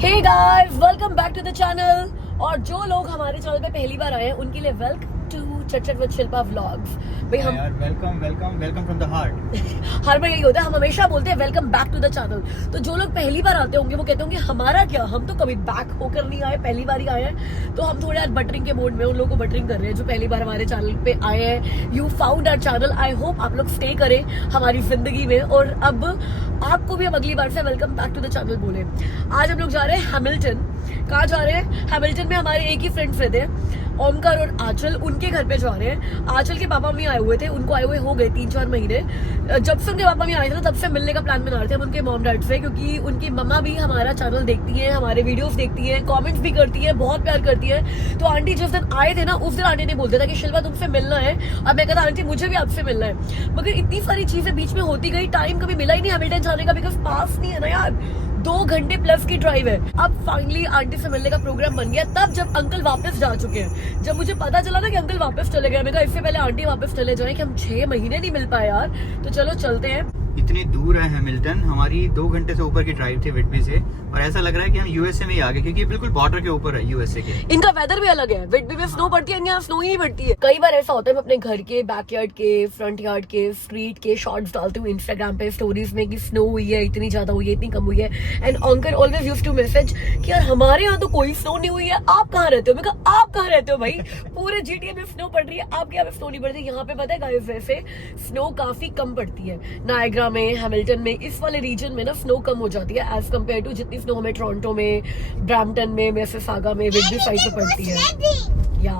Hey guys, welcome back to the channel. और जो लोग हमारे चैनल पे पहली बार आए हैं उनके लिए वेलकम टू चट चट विद शिल्पा व्लॉग्स। भाई हम यार वेलकम फ्रॉम द हार्ट। हर बार यही होता है, हम हमेशा बोलते हैं welcome back to the channel. तो जो लोग पहली बार आते होंगे वो कहते होंगे हमारा क्या, हम तो कभी बैक होकर नहीं आए, पहली बार ही आए हैं। तो हम थोड़े यार बटरिंग के मोड में उन लोगों को बटरिंग कर रहे हैं जो पहली बार हमारे चैनल पे आए हैं। You found our channel, I hope आप लोग स्टे करें हमारी जिंदगी में। और अब आपको भी हम अगली बार से welcome back to the channel बोले। आज हम लोग जा रहे हैं हैमिल्टन। कहाँ जा रहे हैं? हैमिल्टन में हमारे एक ही फ्रेंड्स रहते हैं, ओमकार और आंचल। उनके घर पे जा रहे हैं। आंचल के पापा मम्मी आए हुए थे, उनको आए हुए हो गए 3-4 महीने। जब से उनके पापा मम्मी आए थे ना तब से मिलने का प्लान बना रहे थे हम उनके मॉम डैड से, क्योंकि उनकी मम्मा भी हमारा चैनल देखती है, हमारे वीडियोस देखती है, कमेंट्स भी करती है, बहुत प्यार करती है। तो आंटी जिस दिन आए थे ना उस दिन आंटी ने बोल दिया था कि शिल्पा तुमसे मिलना है। अब मैं कहता आंटी मुझे भी आपसे मिलना है, मगर इतनी सारी चीजें बीच में होती गई, टाइम कभी मिला ही नहीं हैमिल्टन जाने का, बिकॉज पास नहीं है ना यार, 2 घंटे प्लस की ड्राइव है। अब फाइनली आंटी से मिलने का प्रोग्राम बन गया, तब जब अंकल वापस जा चुके हैं। जब मुझे पता चला ना कि अंकल वापस चले गए, मैं कहा इससे पहले आंटी वापस चले जाए कि हम 6 महीने नहीं मिल पाए यार। तो चलो चलते हैं। इतनी दूर है हैमिल्टन, हमारी 2 घंटे से ऊपर की ड्राइव थी विटबी से, और ऐसा लग रहा है कि हम यूएसए में ही आ गए, क्योंकि ये बिल्कुल बॉर्डर के ऊपर है यूएसए के। इनका वेदर भी अलग है, विटबी में स्नो पड़ती है, यहाँ स्नो ही नहीं पड़ती है। कई बार ऐसा होता है मैं अपने घर के बैकयार्ड के, फ्रंट यार्ड के, स्ट्रीट के शॉर्ट्स डालती हूँ इंस्टाग्राम पे स्टोरीज में कि स्नो हुई है, इतनी ज्यादा हुई है, इतनी कम हुई है। And uncle always used to message कि यार हमारे यहाँ तो कोई स्नो नहीं हुई है, आप कहाँ रहते हो? मैं कहा आप कहाँ रहते हो भाई, पूरे जीटीए में स्नो पड़ रही है, आपके यहाँ पे स्नो नहीं पड़ती। यहाँ पे पता है गाइस वैसे स्नो काफी कम पड़ती है, नायग्रा में, हैमिल्टन में, इस वाले रीजन में ना स्नो कम हो जाती है एज कम्पेयर टू जितनी स्नो हमें टोरंटो में, ब्रैम्पटन में, मिसिसागा में, विटबी साइड पे पड़ती है। या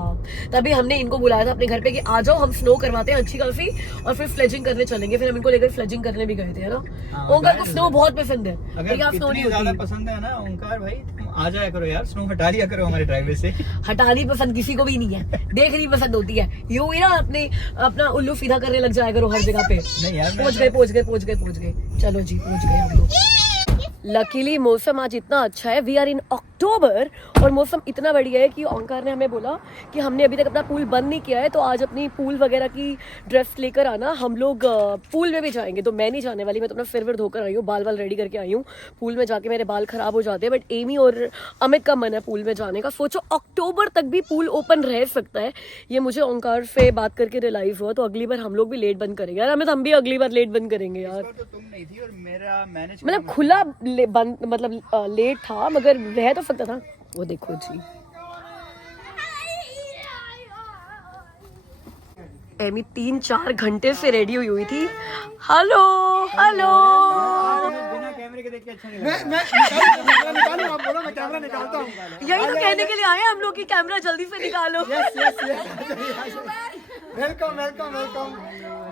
तभी हमने इनको बुलाया था अपने घर पे कि आ जाओ हम स्नो करवाते हैं अच्छी खासी, और फिर फ्लेजिंग करने चलेंगे। फिर हम इनको लेकर फ्लेजिंग करने भी गए थे, है ना। ओंकार को स्नो बहुत पसंद है, अगर स्नो नहीं ज्यादा होती। पसंद है ना ओंकार भाई, तुम आ जाया करो यार, स्नो हटा लिया करो हमारे ड्राइववे से। हटानी पसंद किसी को भी नहीं है, देखनी पसंद होती है। यूं ही ना अपना उल्लू सीधा करने लग जाया करो हर जगह पे। नहीं यार, पहुंच गए। चलो जी पहुंच गए हम लोग। लकीली मौसम आज इतना अच्छा है, वी आर इन अक्टूबर, और मौसम इतना बढ़िया है कि ओंकार ने हमें बोला कि हमने अभी तक अपना पूल बंद नहीं किया है, तो आज अपनी पूल वगैरह की ड्रेस लेकर आना, हम लोग पूल में भी जाएंगे। तो मैं नहीं जाने वाली, मैं तो अपना सिर धोकर आई हूँ, बाल रेडी करके आई हूँ। पूल में जाके मेरे बाल खराब हो जाते हैं, बट एमी और अमित का मन है पूल में जाने का। सोचो अक्टूबर तक भी पूल ओपन रह सकता है, ये मुझे ओंकार से बात करके रियलाइज हुआ। तो अगली बार हम लोग भी लेट बंद करेंगे यार, अमित हम भी अगली बार लेट बंद करेंगे यार। तो तुम नहीं थी और मेरा मैनेज मतलब खुला बंद, मतलब लेट था मगर रह तो सकता था। वो देखो जी, एमी 3-4 घंटे से रेडी हुई थी। हेलो बिना कैमरे के देख के अच्छा नहीं लगा। मैं निकालूं, आप बोलो मैं कैमरा निकालता हूँ। यही तो कहने के लिए आए हम लोग कि कैमरा जल्दी से निकालो। वेलकम।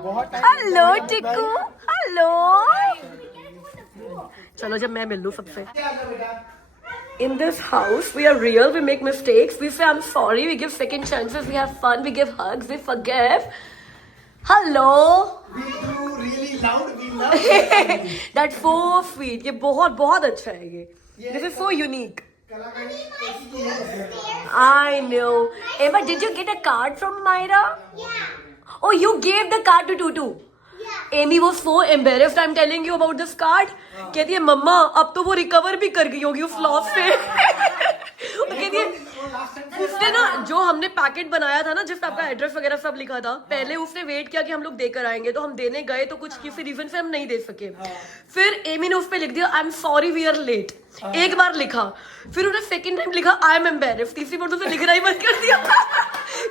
बहुत हेलो टिक्कू, हेलो। चलो जब मैं मिल लूं सबसे। In this house, we are real, we make mistakes, we say I'm sorry, we give second chances, we have fun, we give hugs, we forgive. Hello. We do really loud, we love. That's so sweet. ये बहुत अच्छा है ये. This is so unique. I know. Emma, did you get a card from Myra? Yeah. Oh, you gave the card to Tutu. Amy was so embarrassed. I'm telling you about this card. कहती है मम्मा अब तो वो recover भी कर गई होगी उस लॉस से। कहती है उसने ना जो हमने पैकेट बनाया था ना जिसमें आपका एड्रेस वगैरह सब लिखा था, पहले उसने वेट किया कि हम लोग देकर आएंगे, तो हम देने गए तो कुछ किसी रीजन से हम नहीं दे सके। फिर एमी ने उस पर लिख दिया I am sorry we are late, एक बार लिखा। फिर उन्हें सेकंड टाइम लिखा आई एम एम्बेरेस्ड, तीसरी बार तो उसने लिखना ही बंद कर दिया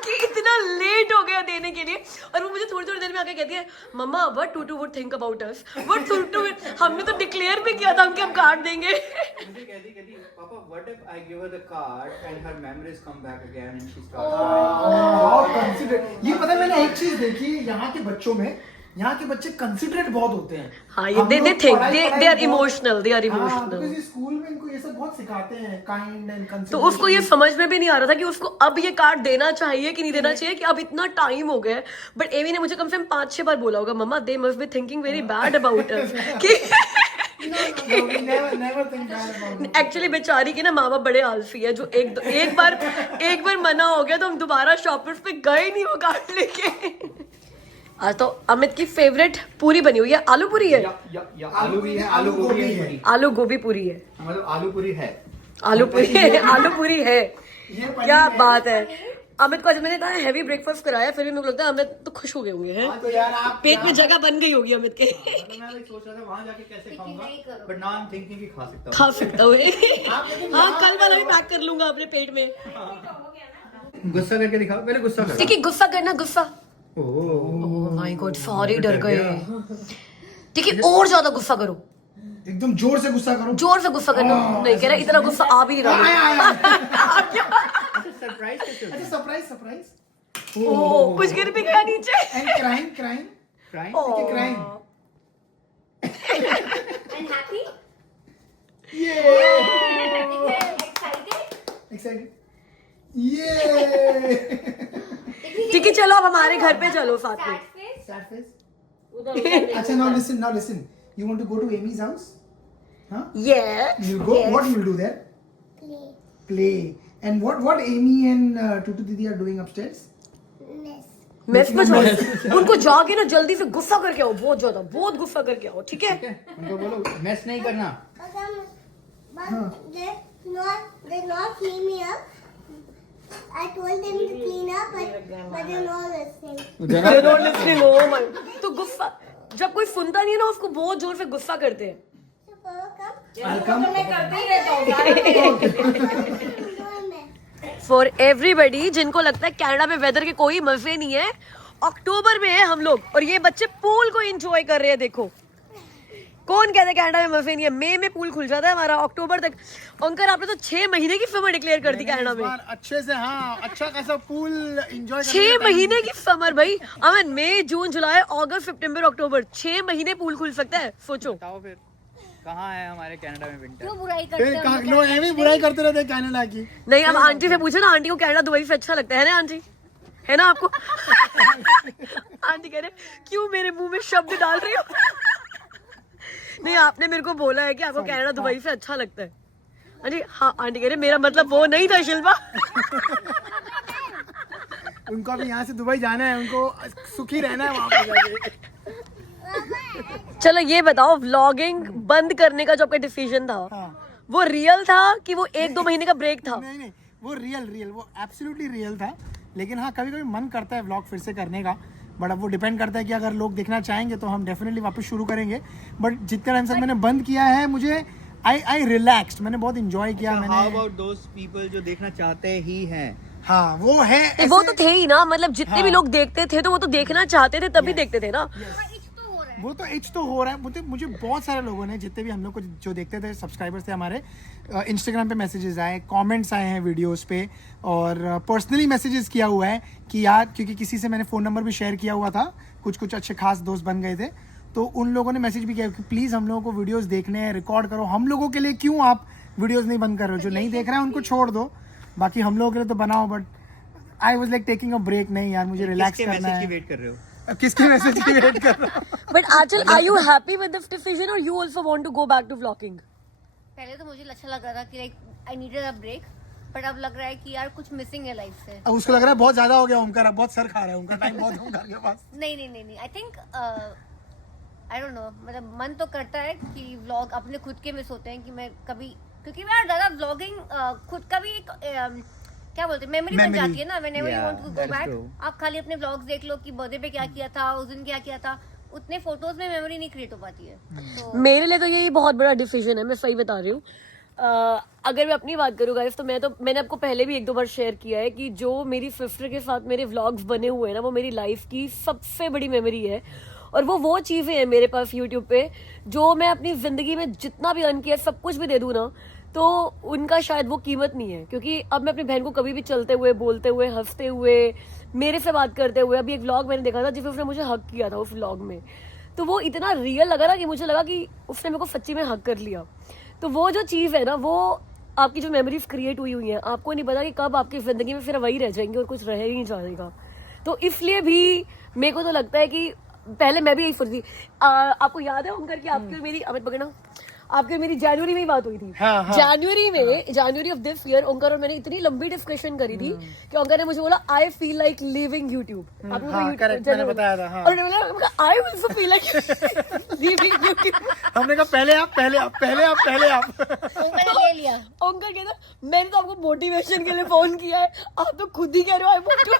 कि इतना लेट हो गया देने के लिए। और वो मुझे थोड़ी देर में आके कहती है मम्मा व्हाट टूटू would think about us, what टूटू, हमने तो डिक्लेयर भी किया था कि हम कार्ड देंगे। मुझे कहती पापा what if I give her the card and her memories come back again and she starts crying. बहुत कंसिडरेट। ये पता है मैंने एक चीज देखी यहाँ के बच्चों में, यहाँ के बच्चे कंसिडरेट बहुत होते हैं। हाँ ये they think they are emotional, they are emotional. क्योंकि स्कूल में इनको ये सब बहुत सिखाते हैं, काइंड एंड कंसिडरेट। तो उसको ये समझ में भी नहीं आ रहा था कि उसको अब ये कार्ड देना चाहिए कि नहीं देना चाहिए, कि अब इतना टाइम हो गया है। बट एवी ने मुझे कम से कम 5-6 बार बोला होगा मम्मा they must be thinking very bad about us कि एक्चुअली बेचारी के ना माँ बाप बड़े आलसी है, जो एक बार मना हो गया तो हम दोबारा शॉपर्स पे गए नहीं वो कार्ड लेके। आज तो अमित की फेवरेट पूरी बनी हुई है, आलू पूरी है, आलू भी है, आलू गोभी है, आलू गोभी पूरी है, मतलब आलू पूरी है। आलू पूरी है, ये पनीर क्या है। बात है। अमित को आज मैंने इतना हैवी ब्रेकफास्ट कराया, फिर भी मेरे को लगता है अमित तो खुश हो गए होंगे हैं, हाँ, तो यार आप पेट में जगह बन गई होगी अमित के। तो मैं वही सोच रहा था वहां जाके कैसे खाऊंगा, but now I am thinking कि खा सकता हूँ। खा सकता हूँ आप लेकिन हाँ, यहाँ कल वाला भी पैक कर लूंगा अपने पेट में। गुस्सा करके दिखाओ, पहले गुस्सा करो। ठीक है, गुस्सा करना, गुस्सा। ओह ओह माय गॉड, सॉरी, डर गए। ठीक है, और ज्यादा गुस्सा करो, एकदम जोर से गुस्सा करो। जोर से गुस्सा करना। नहीं कह रहा, इतना गुस्सा आ भी नहीं रहा। सरप्राइज कैसे अच्छा, सरप्राइज। ओह, कुछ गिर भी गया नीचे। And crime. Crime oh. Crime. And happy? ये Excited? एक्साइटेड। ये ठीक है, चलो अब हमारे घर पे चलो साथ में। Sad face? Sad face. अच्छा, now listen. You want to go to Amy's house? Huh? Yeah. You go. Yes. What you will do there? Play. And what Amy and Tutu Didi are doing upstairs? Mess में जाओ, उनको जाके ना जल्दी से गुस्सा करके आओ, बहुत गुस्सा करके आओ, ठीक है? उनको बोलो मैस नहीं करना। They're not cleaning up. I told them to clean up, but they're not listening. They're not listening, oh my. तो गुस्सा, जब कोई सुनता नहीं है ना, उसको बहुत जोर से गुस्सा करते हैं। So, Papa, come. I'll come. For everybody जिनको लगता है कनाडा में वेदर के कोई मजे नहीं है, अक्टूबर में है हम लोग और ये बच्चे पूल को एंजॉय कर रहे हैं। देखो, कौन कहता है कनाडा में मजे नहीं है? मई में पूल खुल जाता है हमारा, अक्टूबर तक। अंकल, आपने तो 6 महीने की समर डिक्लेयर कर दी कनाडा में। अच्छे से, हाँ, अच्छा खासा पूल एंजॉय 6 महीने की समर भाई। अमन, मई, जून, जुलाई, अगस्त, सितंबर, अक्टूबर, 6 महीने पूल खुल सकता है, सोचो। बताओ फिर कहाँ है हमारे कनाडा में विंटर? क्यों बुराई करते फिर हो? कहाँ लोग एवी बुराई करते रहते हैं कनाडा की। नहीं, अब आंटी से पूछो ना, आंटी को कनाडा दुबई से अच्छा लगता है ना आंटी? है ना आपको? आंटी कह रहे क्यों मेरे मुंह में शब्द डाल रही हो? नहीं, आपने मेरे को बोला है कि आपको कनाडा दुबई से अच्छा लगता है। आंटी, हाँ आंटी कह रहे मेरा मतलब वो नहीं था शिल्पा। उनको अभी यहाँ से दुबई जाना है, उनको सुखी रहना है वहाँ पर जाके। चलो ये बताओ, व्लॉगिंग बंद करने का जो आपका डिसीजन था, हाँ। वो रियल था कि वो 1-2 महीने का ब्रेक था? नहीं, वो रियल, वो एब्सोल्युटली रियल था। लेकिन हाँ, कभी कभी मन करता है व्लॉग फिर से करने का, बट अब वो डिपेंड करता है कि अगर लोग देखना चाहेंगे तो हम डेफिनेटली वापस शुरू करेंगे। बट जितना टाइम तक मैंने बंद किया है, मुझे आई रिलैक्स्ड, मैंने बहुत इंजॉय किया। How मैंने, about those people जो देखना चाहते ही हैं? हाँ, वो है तो वो तो थे ही ना, मतलब जितने भी लोग देखते थे तो वो तो देखना चाहते थे, तभी देखते थे ना। वो तो इच तो हो रहा है। मुझे बहुत सारे लोगों ने, जितने भी हम लोग को जो देखते थे, सब्सक्राइबर्स थे हमारे, इंस्टाग्राम पे मैसेजेस आए, कमेंट्स आए हैं वीडियोस पे, और पर्सनली मैसेजेस किया हुआ है कि यार, क्योंकि किसी से मैंने फ़ोन नंबर भी शेयर किया हुआ था, कुछ अच्छे खास दोस्त बन गए थे, तो उन लोगों ने मैसेज भी किया कि प्लीज़ हम लोगों को वीडियोस देखने हैं, रिकॉर्ड करो। हम लोगों के लिए क्यों आप वीडियोस नहीं बंद कर रहे हो? जो नहीं देख रहा है उनको छोड़ दो, बाकी हम लोगों के लिए तो बनाओ। But I was like taking a break. नहीं यार, मुझे रिलैक्स किसके करना मैसेज की है। वेट कर रहे हो? किसके मैसेज की वेट कर रहा हूँ? But Aanchal, are you happy with this decision और you also want to go back to vlogging? पहले तो मुझे अच्छा लग रहा था कि like I needed a break, but अब लग रहा है कि यार कुछ मिसिंग है लाइफ से। अब उसको लग रहा है बहुत ज्यादा हो गया ओमकार, अब बहुत सर खा रहा है उनका, टाइम बहुत ओमकार के पास। नहीं, I think I don't know, मतलब मन तो करता है कि व्लॉग अपने खुद के मिस होते हैं कि मैं कभी, क्योंकि यार ज़्यादा व्लॉगिंग खुद का भी एक क्या बोलते हैं, मेमोरी बन जाती है ना। Whenever you want to go back, आप खाली अपने व्लॉग्स देख लो कि बर्थडे पे क्या किया था, उस दिन क्या किया था, उतने फोटोज में मेमोरी नहीं क्रिएट हो पाती है। तो मेरे लिए तो यही बहुत बड़ा डिसीजन है, मैं सही बता रही हूँ। अगर मैं अपनी बात करूँ गाइस, तो मैंने आपको पहले भी 1-2 बार शेयर किया है कि जो मेरी सिस्टर के साथ मेरे व्लॉग्स बने हुए हैं ना, वो मेरी लाइफ की सबसे बड़ी मेमोरी है। और वो चीज़ें हैं मेरे पास यूट्यूब पे, जो मैं अपनी ज़िंदगी में जितना भी अर्न किया, सब कुछ भी दे दूँ ना, तो उनका शायद वो कीमत नहीं है। क्योंकि अब मैं अपनी बहन को कभी भी चलते हुए, बोलते हुए, हंसते हुए, मेरे से बात करते हुए, अभी एक व्लॉग मैंने देखा था जिसमें उसने मुझे हक किया था उस व्लॉग में, तो वो इतना रियल लगा ना कि मुझे लगा कि उसने मेरे को सच्ची में हक कर लिया। तो वो जो चीज़ है ना, वो आपकी जो मेमोरीज क्रिएट हुई हैं, आपको नहीं पता कि कब आपकी ज़िंदगी में फिर वही रह जाएंगे और कुछ रह ही नहीं जाएगा। तो इसलिए भी मेरे को तो लगता है कि पहले मैं भी यही सोचती, आपको याद है उनकर कि आपकी और मेरी, अमित पकड़ना, आपके मेरी जनवरी में ही बात हुई थी। हाँ। जनवरी ऑफ दिस ईयर ओंकार और मैंने इतनी लंबी डिस्कशन करी थी कि ओंकार ने मुझे बोला I feel like living YouTube. आपको हाँ, correct, मैंने बताया था, हाँ। और मैंने बोला I also feel like living YouTube. हमने कहा पहले आप उंगली ले लिया। ओंकार कहता मैंने तो आपको मोटिवेशन के लिए फोन किया है, आप तो खुद ही कह रहे हो आई वांट टू।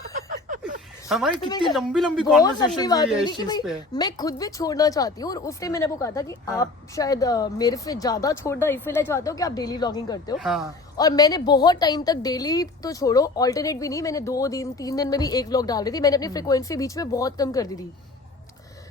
हमारी कितनी लंबी बहुत कॉन्वर्सेशन लंबी बात हुई है हुई इस थी कि चीज पे। भाई मैं खुद भी छोड़ना चाहती हूँ और उस टाइम मैंने आपको कहा था कि आप शायद मेरे से ज्यादा छोड़ना इसलिए चाहते हो कि आप डेली व्लॉगिंग करते हो। हाँ। और मैंने बहुत टाइम तक डेली तो छोड़ो ऑल्टरनेट भी नहीं, मैंने 2 दिन 3 दिन में भी एक व्लॉग डाल रही थी। मैंने अपनी फ्रिक्वेंसी बीच में बहुत कम कर दी थी।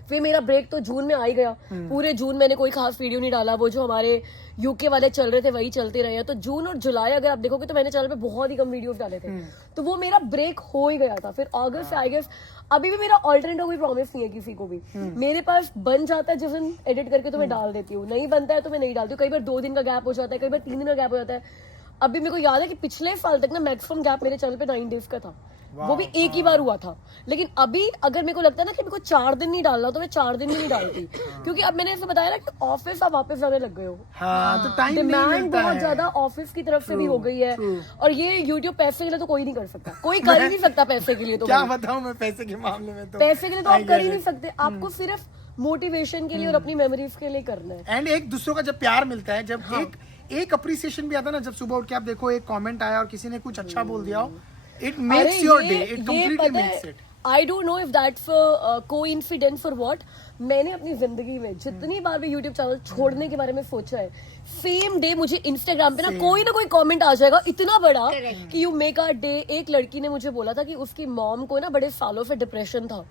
फिर मेरा ब्रेक तो जून में आ ही गया। पूरे जून मैंने कोई खास वीडियो नहीं डाला, वो जो हमारे यूके वाले चल रहे थे वही चलते रहे हैं। तो जून और जुलाई अगर आप देखोगे तो मैंने चैनल पे बहुत ही कम वीडियोस डाले थे, तो वो मेरा ब्रेक हो ही गया था। फिर अगस्त से आई गेस अभी भी मेरा ऑल्टरनेट कोई प्रॉमिस नहीं है किसी को भी। मेरे पास बन जाता है जिस दिन एडिट करके तो मैं डाल देती हूँ, नहीं बनता है तो मैं नहीं डालती हूँ। कई बार 2 दिन का गैप हो जाता है, कई बार 3 दिन का गैप हो जाता है। अभी मेरे को याद है कि पिछले साल तक ना मैक्सिमम गैप मेरे चैनल पे 9 डेज का था, वो भी एक ही बार हुआ था। लेकिन अभी अगर मेरे को लगता है ना कि मेरे को 4 दिन नहीं डालना तो मैं 4 दिन भी नहीं डालती, क्योंकि अब मैंने ऐसे बताया ना कि ऑफिस आप वापस जाने लग गए हो। हाँ, तो टाइम नहीं डिमांड मिलता बहुत है। ज्यादा ऑफिस की तरफ से भी हो गई है। और ये यूट्यूब पैसे के लिए तो कोई नहीं कर सकता, कोई कर ही नहीं सकता पैसे के लिए। तो क्या भाई, बताऊं मैं पैसे के मामले में तो पैसे के लिए तो आप कर ही नहीं सकते, आपको सिर्फ मोटिवेशन के लिए और अपनी मेमोरीज के लिए करना है। एंड एक दूसरों का जब प्यार मिलता है, जब एक अप्रिसिएशन भी आता है ना, जब सुबह उठ के आप देखो एक कमेंट आया और किसी ने कुछ अच्छा बोल दिया हो, it makes your day, it completely makes it. I don't know if that's coincidence और व्हाट। मैंने अपनी जिंदगी में जितनी बार भी यूट्यूब चैनल छोड़ने के बारे में सोचा है, सेम डे मुझे इंस्टाग्राम पे ना कोई कमेंट आ जाएगा इतना बड़ा कि यू मेक आवर डे। एक लड़की ने मुझे बोला था कि उसकी मॉम को ना बड़े सालों से डिप्रेशन था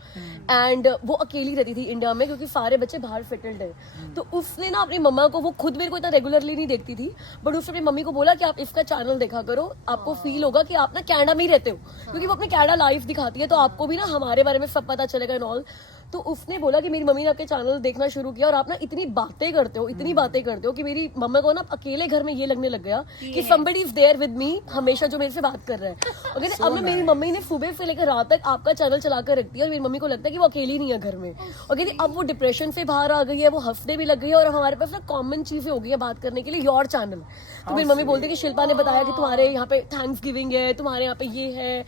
एंड वो अकेली रहती थी इंडिया में क्योंकि सारे बच्चे बाहर सेटल्ड है। तो उसने ना अपनी मम्मा को, वो खुद मेरे को इतना रेगुलरली नहीं देखती थी, बट उसने अपनी मम्मी को बोला कि आप इसका चैनल देखा करो, आपको फील होगा कि आप ना कनाडा में ही रहते हो, क्योंकि वो अपने कनाडा लाइफ दिखाती है, तो आपको भी ना हमारे बारे में सब पता चलेगा एंड ऑल। तो उसने बोला कि मेरी मम्मी ने आपके चैनल देखना शुरू किया और आप ना इतनी बातें करते हो कि मेरी मम्मा को ना अकेले घर में ये लगने लग गया कि somebody is there with me, हमेशा जो मेरे से बात कर रहा है। और कहते अब ना मेरी मम्मी ने सुबह से लेकर रात तक आपका चैनल चला कर रखती है और मेरी मम्मी को लगता है कि वो अकेली नहीं है घर में। और कहती अब वो डिप्रेशन से बाहर आ गई है, वो हफ्ते भी लग गई है और हमारे पास ना कॉमन चीजें हो गई है बात करने के लिए, योर चैनल। तो मेरी मम्मी बोलती है कि शिल्पा ने बताया कि तुम्हारे यहाँ पे थैंक्स गिविंग है, तुम्हारे यहाँ पे ये है।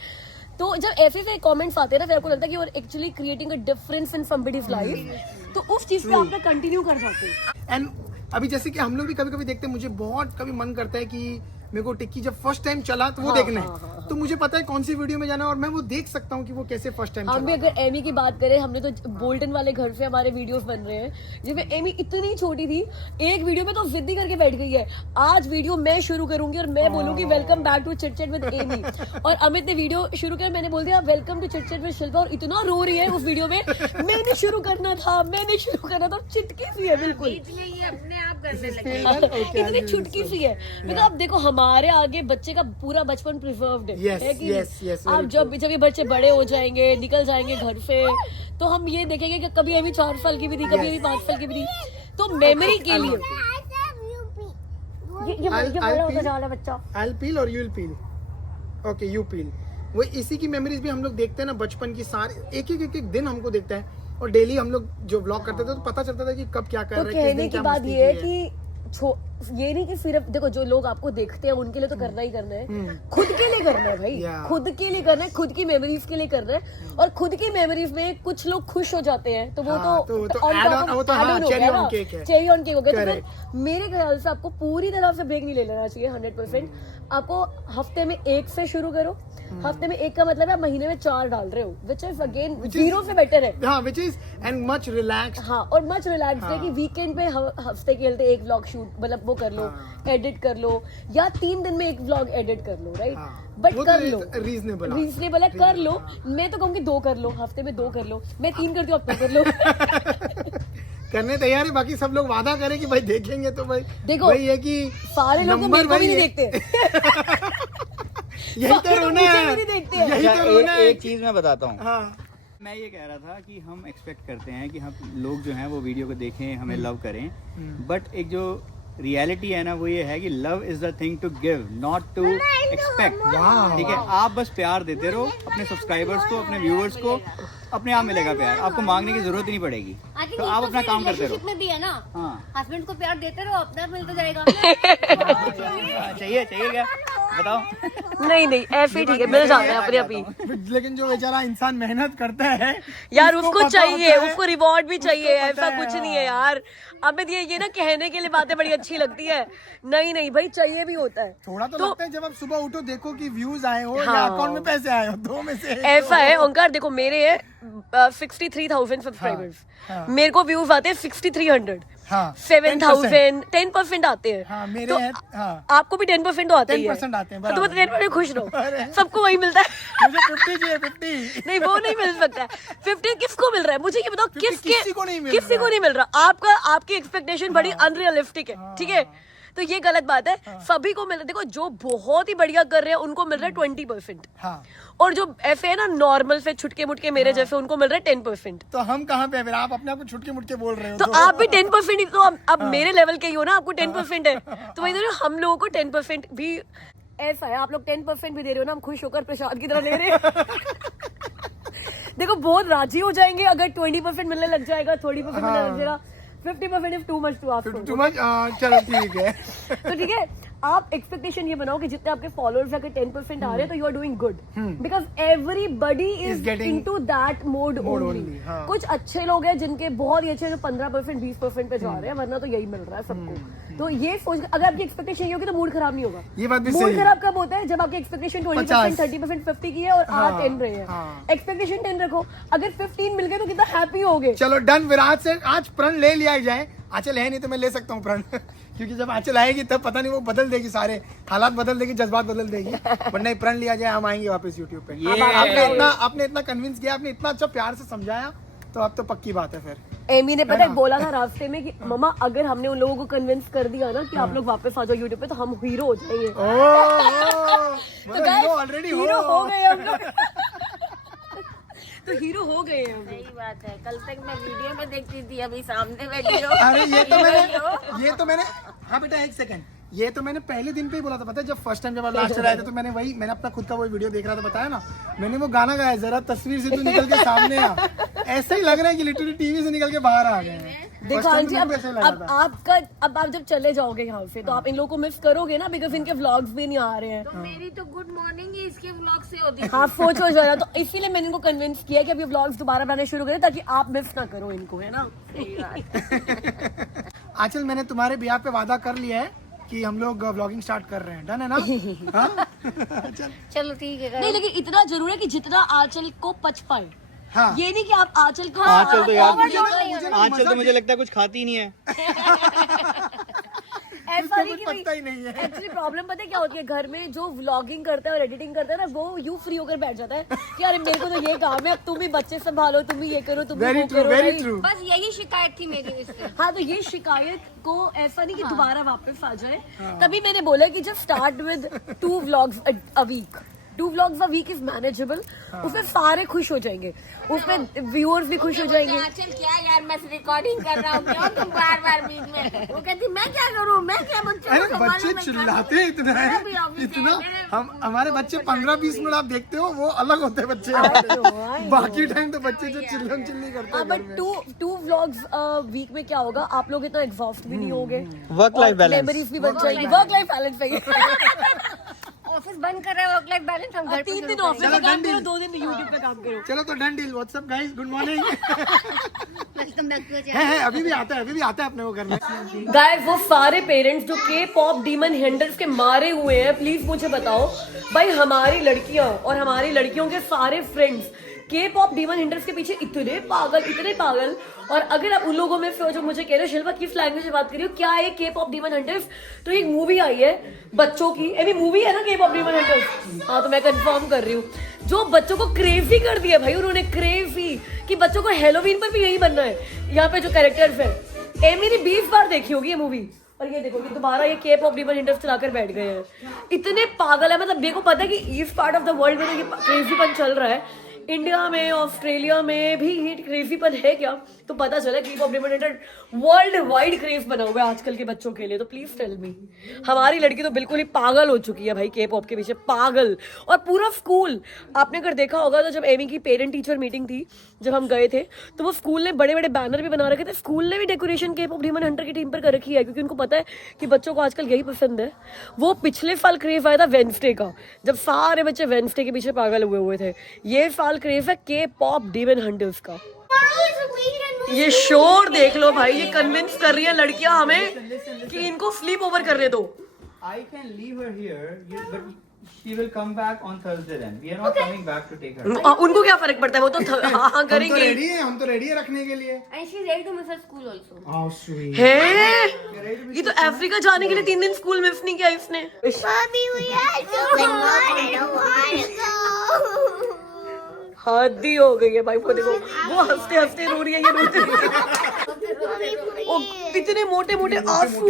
तो जब ऐसे कमेंट्स आते हैं ना, फिर आपको लगता है कि you are actually creating a difference in somebody's life, तो उस चीज पे आप ना कंटिन्यू कर सकते हैं। एंड अभी जैसे कि हम लोग भी कभी कभी देखते हैं, मुझे बहुत कभी मन करता है कि मेरे को टिक्की जब फर्स्ट टाइम चला तो वो देखना है, तो मुझे पता है कौन सी वीडियो में जाना है और मैं वो देख सकता हूँ कि वो कैसे फर्स्ट टाइम हम भी अगर एमी की बात करें, हमने तो बोल्टन वाले घर से हमारे वीडियोस बन रहे हैं जिसमें एमी इतनी छोटी थी, एक वीडियो में तो जिद्दी करके बैठ गई है, आज वीडियो मैं शुरू करूंगी और मैं बोलूंगी welcome back to chit chat with Amy. और अमित ने वीडियो शुरू किया, मैंने बोल दिया welcome to chit chat with Shilpa, और इतना रो रही है उस वीडियो में, मैंने शुरू करना था, चिटकी सी है बिल्कुल, अपने आप करने लगे। इतनी चुटकी सी है। मतलब अब देखो हमारे आगे बच्चे का पूरा बचपन प्रिजर्व्ड है कि आप जब ये बच्चे बड़े हो जाएंगे, निकल जाएंगे घर से, तो हम ये देखेंगे कि कभी अभी 4 साल की भी थी, कभी अभी 5 साल की भी थी, तो मेमोरी के लिए ये बड़ा होता जा रहा है बच्चा। I'll peel और you'll peel. Okay, you peel. वो इसी की मेमोरीज भी हम लोग देखते हैं ना बचपन की, सारे एक दिन हमको देखता है और डेली हम लोग जो व्लॉग करते थे तो पता चलता था कि कब क्या कर तो रहे हैं, कहने की बात ये है कि ये नहीं कि सिर्फ देखो जो लोग आपको देखते हैं उनके लिए तो करना ही करना है, खुद के लिए करना है भाई, खुद के लिए करना है, खुद की मेमोरीज के लिए करना है। और खुद की मेमोरीज में कुछ लोग खुश हो जाते हैं तो वो चेरी ऑन केक हो गया। तो फिर मेरे ख्याल से आपको पूरी तरह से ब्रेक नहीं ले लेना चाहिए 100%। आपको हफ्ते में 1 से शुरू करो, हफ्ते में 1 का मतलब है आप महीने में 4 डाल रहे हो, विच इज अगेन 0 से बेटर है। हाँ, which is and much relaxed। हाँ, और मच रिलैक्स है कि वीकेंड पे हफ्ते के चलते 1 व्लॉग शूट मतलब वो कर लो, एडिट कर लो, या 3 दिन में 1 व्लॉग एडिट कर लो, राइट? बट कर लो, रीजनेबल है, कर लो। मैं तो कहूँगी 2 कर लो, हफ्ते में 2 कर लो, मैं 3 करती हूँ, अब 2 कर लो। करने तैयार है, बाकी सब लोग वादा करें कि भाई देखेंगे, तो भाई देखो भाई है कि सारे लोग तो मेरे को भी नहीं देखते। यही तो रोना है, देखते हैं। यही तो रोना है। एक चीज मैं बताता हूँ। हाँ, मैं ये कह रहा था कि हम एक्सपेक्ट करते हैं कि हम लोग जो हैं वो वीडियो को देखें, हमें लव करें, बट एक जो रियलिटी है ना वो ये है कि love is the thing to give, not to expect. ठीक है, आप बस प्यार देते रहो अपने सब्सक्राइबर्स को, अपने व्यूअर्स को, अपने आप मिलेगा प्यार, आपको मांगने की जरूरत ही नहीं पड़ेगी। तो आप अपना काम करते रहो। में भी है ना, हाँ हस्बैंड को प्यार देते रहो, अपने आप मिलता जाएगा। चाहिए क्या बताओ। नहीं ऐसे ही ठीक है, मिल जाते हैं अपने आप ही। लेकिन जो बेचारा इंसान मेहनत करता है यार उसको उसको पता चाहिए, होता है। उसको रिवॉर्ड भी चाहिए, उसको पता ऐसा है, कुछ नहीं हाँ। है यार। अब ये ना कहने के लिए बातें बड़ी अच्छी लगती है, नहीं भाई चाहिए भी होता है। थोड़ा तो लगता है जब आप सुबह उठो देखो कि व्यूज आए हो या हाँ। अकाउंट में पैसे आए हो, दो में से एक ऐसा तो है हो। ओंकार, देखो मेरे है 63,000 सब्सक्राइबर्स, हाँ। मेरे को व्यूज आते हैं 6,300, हाँ 7,000, 10% आते हैं। हाँ, मेरे तो हैं, हाँ। आपको भी 10% तो आते ही है। 10% आते हैं, तो बराबर। 10% खुश अरे। रहो, सबको वही मिलता है। मुझे 50 चाहिए, 50। नहीं वो नहीं मिल सकता है। 50 किसको मिल रहा है मुझे ये बताओ, 50 किसी को नहीं मिल किसी रहा को है। नहीं मिल रहा। आपकी एक्सपेक्टेशन बड़ी अनरियलिस्टिक है, ठीक है, तो ये गलत बात है। सभी को मिल रहा है, देखो जो बहुत ही बढ़िया कर रहे हैं उनको मिल रहा है 20%, हाँ और जो ऐसे है ना नॉर्मल से छुटके मुटके मेरे जैसे उनको मिल रहा है 10%। तो हम कहाँ पे हैं फिर? आप अपने आप को छुटके मुटके बोल रहे हो तो आप भी 10% ही तो अब मेरे लेवल के ही हो ना, आपको 10% है, तो वही तो हम लोगों को 10% भी ऐसा है। आप लोग 10% भी दे रहे हो ना, हम खुश होकर प्रसाद की तरह ले रहे हैं। देखो बहुत राजी हो जाएंगे अगर 20% मिलने लग जाएगा, 30% मिलने लग जाएगा, 50% is too much to ask too much. चलो ठीक है। तो ठीक है, आप एक्सपेक्टेशन ये बनाओ कि जितने आपके फॉलोअर्स अगर 10% आ रहे हैं तो you are doing good, because everybody is getting into that mode only, only. हाँ। कुछ अच्छे लोग हैं जिनके बहुत ही अच्छे, जो 15% 20% पे जा रहे हैं, वरना तो यही मिल रहा है सबको। तो ये सोच, अगर आपकी एक्सपेक्टेशन ये होगी तो मूड खराब नहीं होगा। ये बात भी मूड सही है। खराब कब होता है? जब आपकी एक्सपेक्टेशन 20%, 30%, 50 की है और आप 10 रहे हैं। हाँ। एक्सपेक्टेशन 10 रखो, अगर 15 मिल गए तो कितना हैप्पी होगे। चलो डन, विराट से आज प्रण ले लिया जाए। आंचल है नहीं तो मैं ले सकता हूँ प्रण। क्योंकि जब आंचल आएगी तब पता नहीं वो बदल देगी, सारे हालात बदल देगी, जज्बात बदल देगी। पर नहीं, प्रण लिया जाए, हम आएंगे वापस यूट्यूब पे। आपने इतना कन्विंस किया, आपने इतना अच्छा प्यार से समझाया, तो अब तो पक्की बात है फिर। एमी ने पता है बोला था रास्ते में कि मम्मा अगर हमने उन लोगों को कन्विंस कर दिया ना कि आप लोग वापस आ जाओ यूट्यूब पे तो हम हीरो हो जाएंगे। तो ऑलरेडी हीरो हो गए हम लोग। तो हीरो हो गए हम। सही बात है, कल तक मैं वीडियो में देखती थी, अभी सामने बैठी हो। अरे ये तो मैंने हाँ बेटा एक सेकंड, ये तो मैंने पहले दिन पे ही बोला था। पता है जब फर्स्ट टाइम जब आप लास्ट आए थे तो मैंने अपना खुद का वो वीडियो देख रहा था, बताया ना, मैंने वो गाना गाया, जरा तस्वीर से तू निकल के सामने आ। ऐसा ही लग रहा है कि लिटरली टीवी से निकल के बाहर आ गए हैं। देखो जी, अब आप जब चले जाओगे यहाँ से तो आप इन लोगों को मिस करोगे ना, बिकॉज इनके व्लॉग्स भी नहीं आ रहे हैं। तो मेरी तो गुड मॉर्निंग ही इसके व्लॉग से होती है। हाँ सोच हो जाएगा, तो इसीलिए मैंने इनको कन्विंस किया कि अब ये व्लॉग्स दोबारा बनाने शुरू करें ताकि आप मिस ना करो इनको, है ना। आंचल मैंने तुम्हारे ब्याह पे वादा कर लिया है कि हम लोग व्लॉगिंग स्टार्ट कर रहे हैं, डन है ना? हाँ? चल चलो ठीक है। नहीं लेकिन इतना जरूर है कि जितना आंचल को पच पाए। हाँ। ये नहीं कि आप आंचल को आंचल तो यार मुझे ना आंचल तो मुझे लगता है कुछ खाती ही नहीं है। ऐसा नहीं कुछ कि पता ही नहीं है। एक्चुअली प्रॉब्लम पता है क्या होती है, घर में जो व्लॉगिंग करता है और एडिटिंग करता है ना, वो यूं फ्री होकर बैठ जाता है कि अरे मेरे को तो ये काम है, अब तुम भी बच्चे संभालो, तुम भी ये करो, तुम भी वेरी वो ट्रू, करो। वेरी भाई। ट्रू। बस यही शिकायत थी मेरी इससे। हाँ तो ये शिकायत को ऐसा नहीं कि दोबारा वापस आ जाए, तभी मैंने बोला कि just start with 2 vlogs a week। 2 vlogs a week is manageable। उसमें सारे खुश हो जाएंगे, उसमें व्यूअर्स भी खुश हो जाएंगे। आंचल क्या यार, मैं रिकॉर्डिंग कर रहा हूँ, क्यों तुम बार बीच में? वो कहती मैं क्या करूँ, मैं क्या बच्चों अरे को संभालूं, बच्चे मैं चिल्लाते क्या हैं इतना है, मेरा भी ऑफिस है, इतना मेरे- हम हमारे बच्चे 15-20 मिनट आप देखते हो वो अलग होते हैं बच्चे। बाकी टाइम तो बच्चे जो चिल्लम चिल्ली करते हैं घर बट में। 2 vlogs वीक में क्या होगा, आप लोग इतना एग्जॉस्ट भी नहीं होगे, वर्क लाइफ बैलेंस। मेमोरीज भी बन जाएगी, वर्क लाइफ बैलेंस पे। ऑफिस बंद कर रहे हैं, वर्क लाइफ बैलेंस हम घर पे 3 दिन शुरू ऑफिस में चलो, काम डंडी। करो, 2 दिन यूट्यूब पे काम करो। चलो तो done deal. What's up guys, good morning. Welcome back to है अभी भी आता है अपने को घर में। गाइस वो सारे पेरेंट्स जो के पॉप डीमन हैंडल्स के मारे हुए हैं, प्लीज मुझे बताओ भाई, हमारी लड़कियां और हमारी लड़कियों के सारे फ्रेंड्स के पॉप डीमन हैंडल्स के पीछे इतने पागल। और अगर आप उन लोगों में से हो जो मुझे कह रहे हो शिल्पा किस लैंग्वेज में बात कर रही हो, क्या है के पॉप डीमन हंटर्स? तो एक मूवी आई है बच्चों की, अभी मूवी है ना के पॉप डीमन हंटर्स। हाँ तो मैं कंफर्म कर रही हूँ, जो बच्चों को क्रेजी कर दिया भाई उन्होंने, क्रेजी कि बच्चों को हेलोवीन पर भी यही बनना है। यहाँ पे जो कैरेक्टर्स है, एमी ने 20 बार देखी होगी ये मूवी, और ये देखो कि दोबारा ये के पॉप डीमन हंटर्स चलाकर बैठ गए हैं। इतने पागल है, मतलब देखो पता है कि इस पार्ट ऑफ द वर्ल्ड में तो ये क्रेजीपन चल रहा है, इंडिया में ऑस्ट्रेलिया में भी ये क्रेजीपन है क्या? तो पता चला कि pop demon hunter world wide craze बना हुआ है आजकल के बच्चों के लिए। तो प्लीज टेल मी, हमारी लड़की तो बिल्कुल ही पागल हो चुकी है भाई के पॉप के पीछे, पागल। और पूरा स्कूल, आपने अगर देखा होगा तो जब एमी की पेरेंट टीचर मीटिंग थी, जब हम गए थे, तो वो स्कूल ने बड़े बड़े बैनर भी बना रखे थे। स्कूल ने भी डेकोरेशन के पॉप डिमन हंटर की टीम पर कर रखी है, क्योंकि उनको पता है कि बच्चों को आजकल यही पसंद है। वो पिछले साल क्रेज आया था वेडनेसडे का, जब सारे बच्चे वेडनेसडे के पीछे पागल हुए थे। ये साल क्रेज है के पॉप डिमन हंटर्स का। ये शोर देख लो भाई, ये कन्विंस कर रही है लड़कियां हमें कि इनको स्लीप ओवर करने दो। I can leave her here, but she will come back on Thursday then. We are not coming back to take her. उनको क्या फर्क पड़ता है, वो तो हाँ करेंगे। हम तो रेडी है रखने के लिए। And she's ready to miss her school also. How sweet. है ये तो अफ्रीका जाने के लिए 3 दिन स्कूल मिस नहीं किया इसने। Mommy, we had so much. I don't want to go. हद्दी हो गई है भाई, वो देखो वो हंसते हंसते रो रही है, ये रोती है। Mommy, please. ओ इतने मोटे मोटे आंसू।